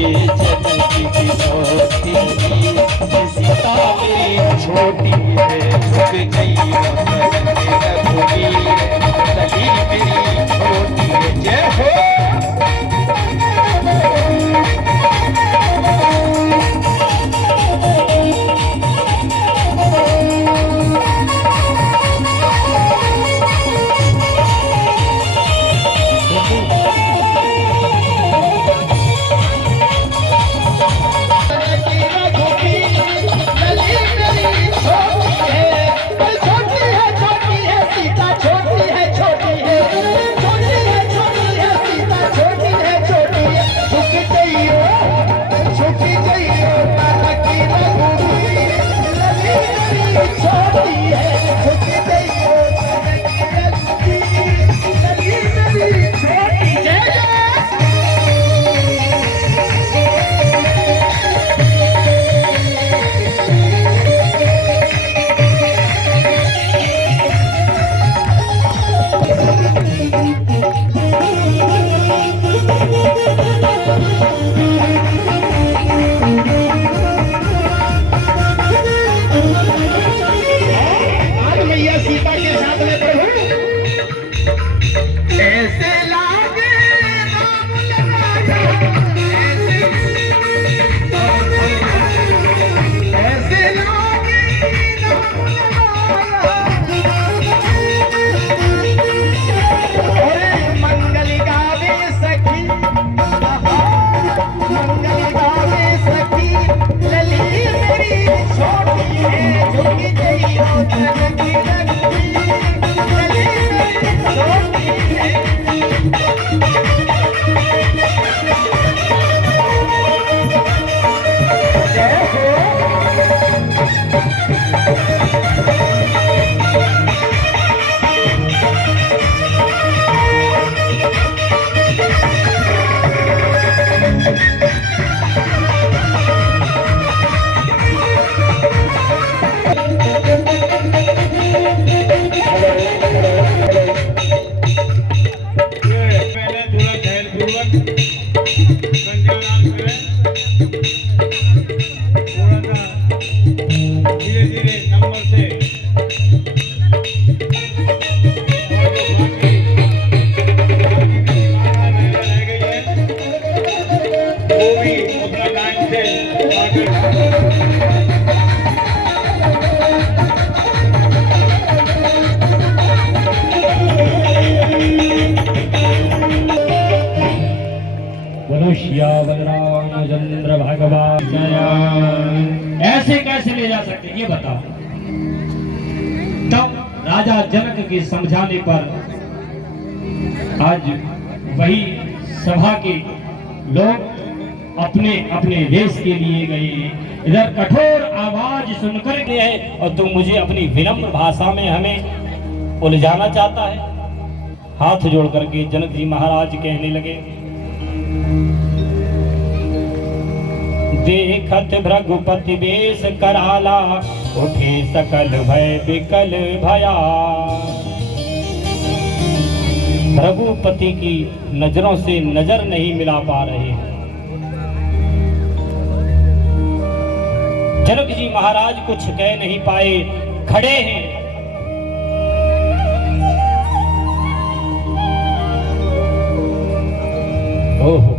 ये जनक की छोटी सीता मेरी छोटी है झुक गई रघुवीर कली मेरी छोटी है। जय हो रामचंद्र भगवान ऐसे कैसे ले जा सकते ये बताओ। तब राजा जनक के समझाने पर आज वही सभा के लोग अपने अपने देश के लिए गए। इधर कठोर आवाज सुनकर गए हैं और तुम मुझे अपनी विनम्र भाषा में हमें उलझाना चाहता है। हाथ जोड़ करके जनक जी महाराज कहने लगे, देखत भृगुपति वेश कराला, उठे सकल भय विकल भया। भृगुपति की नजरों से नजर नहीं मिला पा रहे हैं। जनक जी महाराज कुछ कह नहीं पाए, खड़े हैं। ओहो,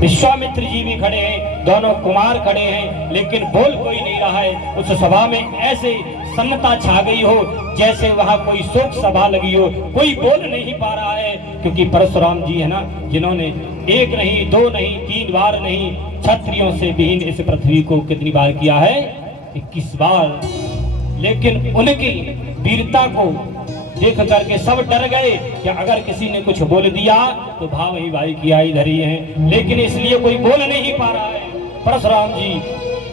विश्वामित्र जी भी खड़े हैं, दोनों कुमार खड़े हैं, लेकिन बोल कोई नहीं रहा है। उस सभा में ऐसे सन्नता छा गई हो जैसे वहां कोई शोक सभा लगी हो। कोई बोल नहीं पा रहा है, क्योंकि परशुराम जी है ना, जिन्होंने एक नहीं, दो नहीं, 3 बार नहीं, क्षत्रियों से विहीन इस पृथ्वी को कितनी बार किया है? 21 बार। लेकिन उनकी वीरता को देख करके सब डर गए कि अगर किसी ने कुछ बोल दिया तो भाव ही भाई की आई धरी है। लेकिन इसलिए कोई बोल नहीं पा रहा है। परशुराम जी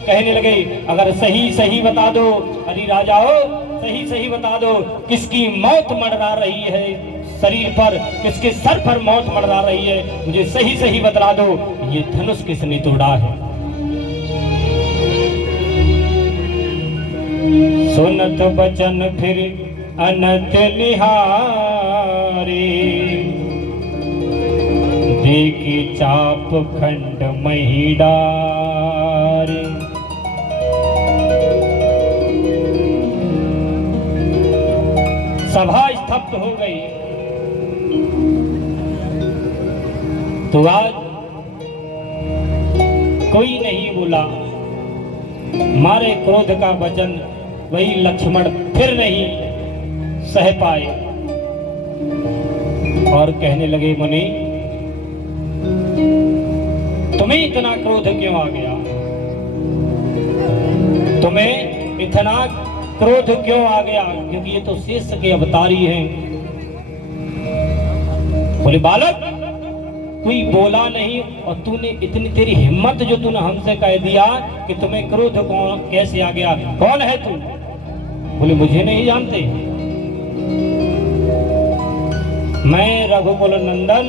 कहने लगे, अगर सही सही बता दो, अरे राजाओ सही सही बता दो, किसकी मौत मंडरा रही है शरीर पर, किसके सर पर मौत मंडरा रही है, मुझे सही सही बतला दो, ये धनुष किसने तोड़ा है? सुनत बचन फिर अनत निहारे, लेके चाप खंड मही डारे। सभा स्तब्ध हो गई। तो आज कोई नहीं बोला। मारे क्रोध का वचन वही लक्ष्मण फिर नहीं सह पाए और कहने लगे, मुनि तुम्हें इतना क्रोध क्यों आ गया? तुम्हें इतना क्रोध क्यों आ गया? क्योंकि ये तो शेष के अवतारी हैं। बोले, बालक कोई बोला नहीं और तूने इतनी, तेरी हिम्मत जो तूने हमसे कह दिया कि तुम्हें क्रोध कौन कैसे आ गया? कौन है तू? बोले, मुझे नहीं जानते। मैं रघुकुल नंदन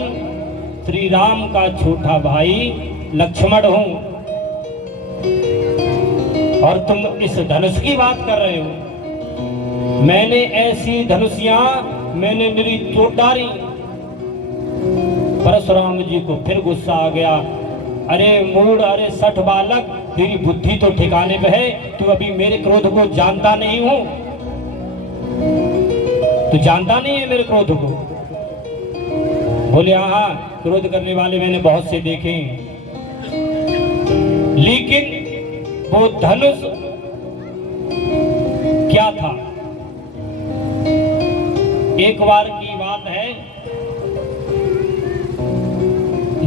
श्री राम का छोटा भाई लक्ष्मण हूं और तुम इस धनुष की बात कर रहे हो। मैंने ऐसी धनुषियां मैंने मेरी तोड़ डाली। परशुराम जी को फिर गुस्सा आ गया। अरे मूढ़, अरे सठ बालक, तेरी बुद्धि तो ठिकाने पे है। तू अभी मेरे क्रोध को जानता नहीं हूं। तू जानता नहीं है मेरे क्रोध को। बोले, हाँ, क्रोध करने वाले मैंने बहुत से देखे, लेकिन वो धनुष क्या था? एक बार की बात है,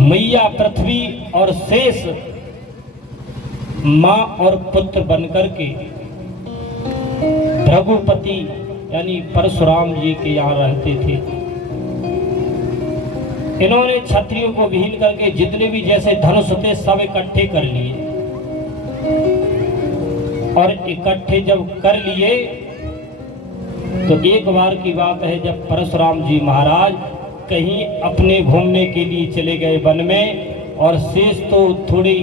मैया पृथ्वी और शेष मां और पुत्र बनकर के रघुपति यानी परशुराम जी के यहाँ रहते थे। इन्होंने क्षत्रियों को विहीन करके जितने भी जैसे धनुष थे सब इकट्ठे कर लिए और इकट्ठे जब कर लिए तो एक बार की बात है, जब परशुराम जी महाराज कहीं अपने घूमने के लिए चले गए वन में और शेष तो थोड़ी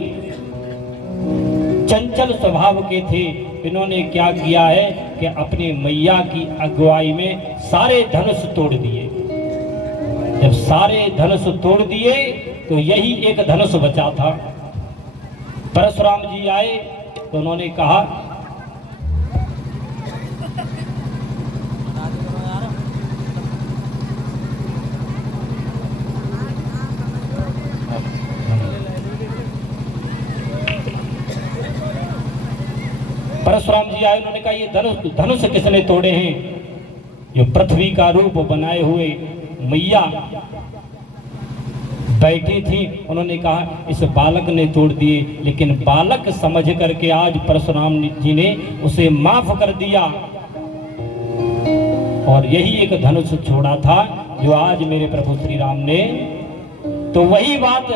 चंचल स्वभाव के थे। इन्होंने क्या किया है कि अपनी मैया की अगुवाई में सारे धनुष तोड़ दिए। जब सारे धनुष तोड़ दिए तो यही एक धनुष बचा था। परशुराम जी आए तो उन्होंने कहा, परशुराम जी आए, उन्होंने कहा, ये धनुष किसने तोड़े हैं? जो पृथ्वी का रूप बनाए हुए मैया बैठी थी। उन्होंने कहा, इस बालक ने तोड़ दिए। लेकिन बालक समझ करके आज परशुराम जी ने उसे माफ कर दिया और यही एक धनुष छोड़ा था जो आज मेरे प्रभु श्री राम ने। तो वही बात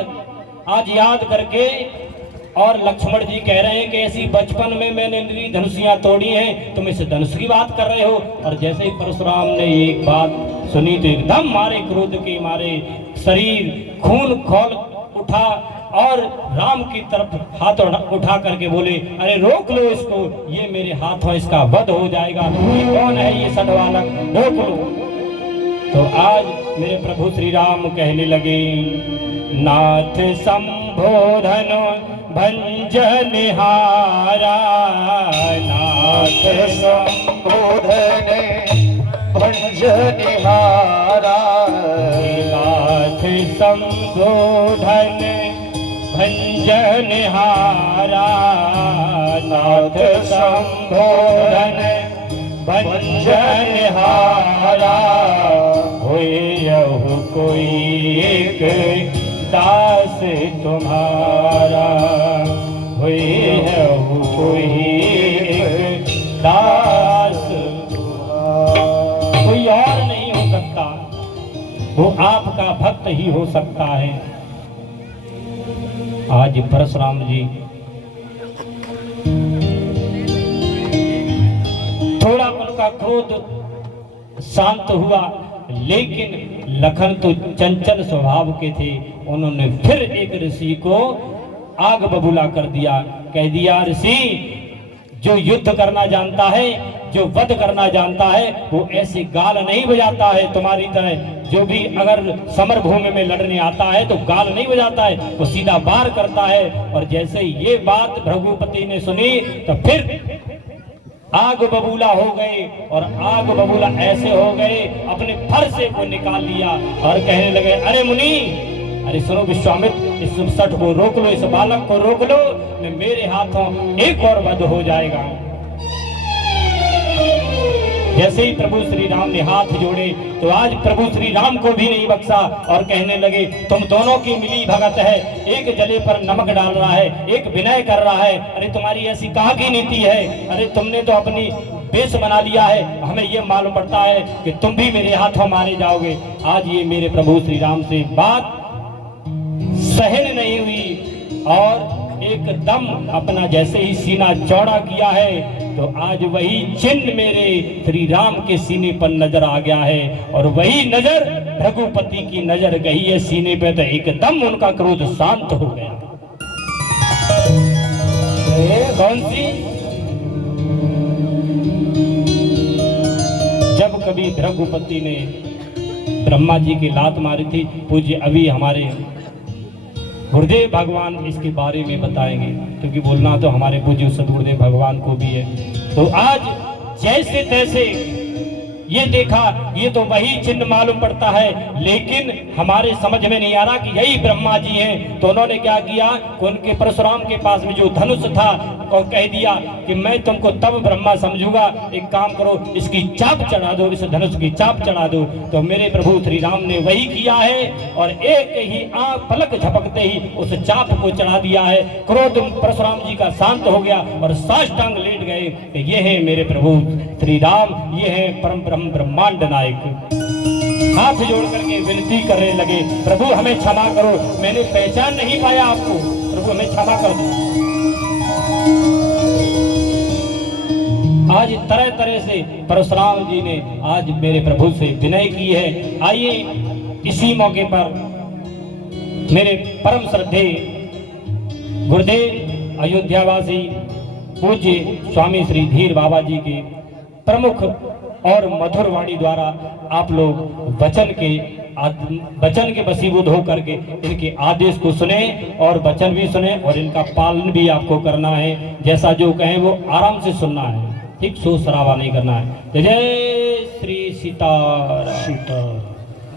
आज याद करके और लक्ष्मण जी कह रहे हैं कि ऐसी बचपन में मैंने मेरी धनुषियां तोड़ी हैं, तुम इस धनुष की बात कर रहे हो। और जैसे ही परशुराम ने एक बात सुनी तो एकदम मारे क्रोध के मारे शरीर खून खौल उठा और राम की तरफ हाथ उठा करके बोले, अरे रोक लो इसको, ये मेरे हाथों इसका वध हो जाएगा। ये कौन है ये सठ बालक, रोक लो। तो आज मेरे प्रभु श्री राम कहने लगे, नाथ संबोधन भंजनिहारा, नाथ संबोधन भंजनिहारा, नाथ संबोधन भंजनिहारा, नाथ संबोधन भंजनिहारा, होए यहु कोई एक दास तुम्हारा, हुई है वो कोई एक दास, कोई और नहीं हो सकता, वो आपका भक्त ही हो सकता है। आज परशुराम जी थोड़ा उनका क्रोध शांत हुआ, लेकिन लखन तो चंचल स्वभाव के थे। उन्होंने फिर एक ऋषि को आग बबूला कर दिया, कह दिया, ऋषि जो युद्ध करना जानता है, जो वध करना जानता है वो ऐसे गाल नहीं बजाता है तुम्हारी तरह। जो भी अगर समर भूमि में लड़ने आता है तो गाल नहीं बजाता है, वो सीधा वार करता है। और जैसे ये बात भृगुपति ने सुनी तो फिर आग बबूला हो गए, और आग बबूला ऐसे हो गए अपने फर से वो निकाल लिया और कहने लगे, अरे मुनि, अरे सुनो विश्वामित्र, इस सठ को रोक लो, इस बालक को रोक लो, मेरे हाथों एक और वध हो जाएगा। जैसे ही प्रभु श्री राम ने हाथ जोड़े तो आज प्रभु श्री राम को भी नहीं बख्शा और कहने लगे, तुम दोनों की मिली भगत है, एक जले पर नमक डाल रहा है, एक विनय कर रहा है। अरे तुम्हारी ऐसी कहाँ की नीति है? अरे तुमने तो अपनी बेस बना लिया है, हमें ये मालूम पड़ता है कि तुम भी मेरे हाथों मारे जाओगे। आज ये मेरे प्रभु श्री राम से बात सहन नहीं हुई और एकदम अपना जैसे ही सीना चौड़ा किया है तो आज वही चिन्ह मेरे श्री राम के सीने पर नजर आ गया है, और वही नजर रघुपति की नजर गई है सीने पे, तो एकदम उनका क्रोध शांत हो गया। कौन सी? जब कभी रघुपति ने ब्रह्मा जी की लात मारी थी, पूज्य अभी हमारे गुरुदेव भगवान इसके बारे में बताएंगे, क्योंकि बोलना तो हमारे पूज्य सदगुरुदेव भगवान को भी है। तो आज जैसे तैसे ये देखा, ये तो वही चिन्ह मालूम पड़ता है, लेकिन हमारे समझ में नहीं आ रहा कि यही ब्रह्मा जी हैं। तो उन्होंने क्या किया, उनके परशुराम के पास में जो धनुष था और कह दिया कि मैं तुमको तब ब्रह्मा समझूंगा, एक काम करो, इसकी चाप चढ़ा दो, इस धनुष की चाप चढ़ा दो। तो मेरे प्रभु श्री राम ने वही किया है, और एक ही आंख पलक झपकते ही उस चाप को चढ़ा दिया है। क्रोध परशुराम जी का शांत हो गया और साष्टांग लेट गए कि ये है मेरे प्रभु श्री राम, ये है परम ब्रह्म ब्रह्मांड नायक। हाथ जोड़ करके विनती करने लगे, प्रभु हमें क्षमा करो, मैंने पहचान नहीं पाया आपको, प्रभु हमें क्षमा कर दो। आज तरह तरह से परशुराम जी ने आज मेरे प्रभु से विनय की है। आइए इसी मौके पर मेरे परम श्रद्धे गुरुदेव अयोध्यावासी पूज्य स्वामी श्री धीर बाबा जी के प्रमुख और मधुर वाणी द्वारा आप लोग वचन के वशीभूत होकर के इनके आदेश को सुने और वचन भी सुने, और इनका पालन भी आपको करना है। जैसा जो कहें वो आराम से सुनना है, ठीक, शोर शराबा नहीं करना है। जय श्री सीताराम।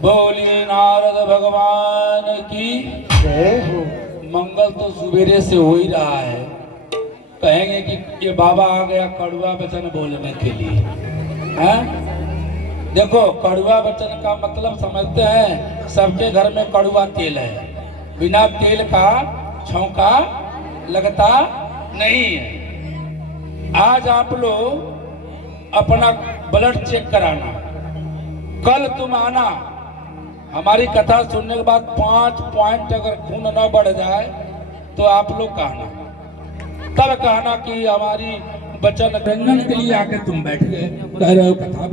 बोलिए नारद भगवान की जय हो। मंगल तो सवेरे से हो ही रहा है, कहेंगे कि ये बाबा आ गया कड़वा वचन बोलने के लिए। हाँ? देखो, कड़वा वचन का मतलब समझते हैं, सबके घर में कड़वा तेल है, बिना तेल का छौंका लगता नहीं है। आज आप लोग अपना ब्लड चेक कराना, कल तुम आना, हमारी कथा सुनने के बाद 5 पॉइंट अगर खून न बढ़ जाए तो आप लोग कहना, तब कहना कि हमारी वचन रंजन के लिए आके तुम बैठ गए, कह रहे हो कथा